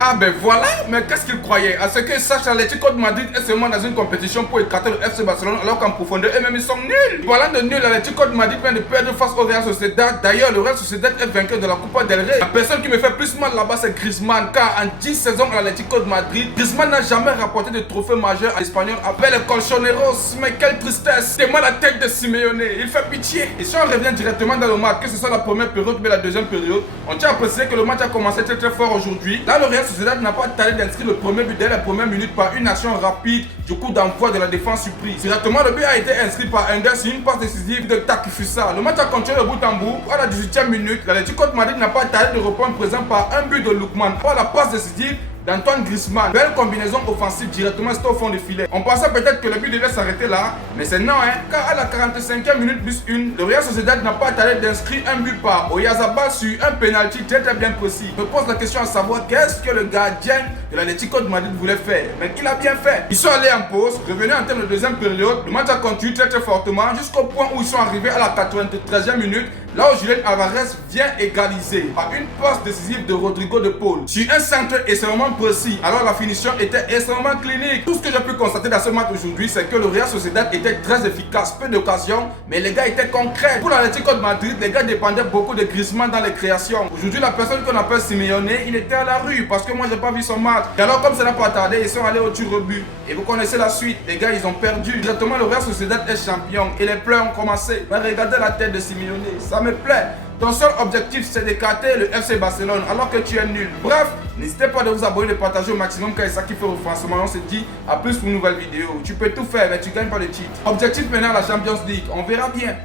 Ah ben voilà, mais qu'est-ce qu'il croyait? À ce que sache, l'Atlético de Madrid est seulement dans une compétition pour écarter le FC Barcelone alors qu'en profondeur eux-mêmes ils sont nuls. Parlant de nul, l'Atlético de Madrid vient de perdre face au Real Sociedad. D'ailleurs, le Real Sociedad est vainqueur de la Copa del Rey. La personne qui me fait plus mal là-bas c'est Griezmann, car en 10 saisons à l'Atlético de Madrid, Griezmann n'a jamais rapporté de trophée majeur à l'Espagnol avec les Colchoneros. Mais quelle tristesse! C'est moi la tête de Simeone, il fait pitié. Et si on revient directement dans le match, que ce soit la première période ou la deuxième période, on tient à préciser que le match a commencé très fort aujourd'hui. Là, le Real Sociedad n'a pas tardé d'inscrire le premier but dès la première minute par une action rapide du coup d'envoi de la défense surprise. Directement, le but a été inscrit par Ender sur une passe décisive de Takifusa. Le match a continué de bout en bout. À la 18e minute, l'Atlético de Madrid n'a pas tardé de reprendre présent par un but de Lookman par la passe décisive d'Antoine Griezmann. Belle combinaison offensive directement au fond du filet. On pensait peut-être que le but devait s'arrêter là, mais c'est non, car à la 45e minute plus 1, le Real Sociedad n'a pas tardé d'inscrire un but par Oyarzabal sur un penalty très bien précis. Je me pose la question à savoir qu'est-ce que le gardien de l'Atlético de Madrid voulait faire, mais il a bien fait. Ils sont allés en pause, revenus en termes de deuxième période, le match a continué très fortement jusqu'au point où ils sont arrivés à la 93e minute, là où Julián Alvarez vient égaliser par une passe décisive de Rodrigo de Paul sur un centre extrêmement précis. Alors la finition était extrêmement clinique. Tout ce que j'ai pu constater dans ce match aujourd'hui, c'est que le Real Sociedad était très efficace, peu d'occasions, mais les gars étaient concrets. Pour l'Atlético de Madrid, les gars dépendaient beaucoup de Griezmann dans les créations. Aujourd'hui, la personne qu'on appelle Simeone, il était à la rue parce que moi j'ai pas vu son match. Et alors comme ça n'a pas tardé, ils sont allés au tir au but. Et vous connaissez la suite, les gars ils ont perdu. Directement le Real Sociedad est champion et les pleurs ont commencé. Mais regardez la tête de Simeone, ça me plaît. Ton seul objectif c'est d'écarter le FC Barcelone alors que tu es nul. Bref, n'hésitez pas de vous abonner, de partager au maximum car c'est ça qui fait le français. On se dit à plus pour une nouvelle vidéo. Tu peux tout faire mais tu gagnes pas le titre. Objectif maintenant la Champions League, on verra bien.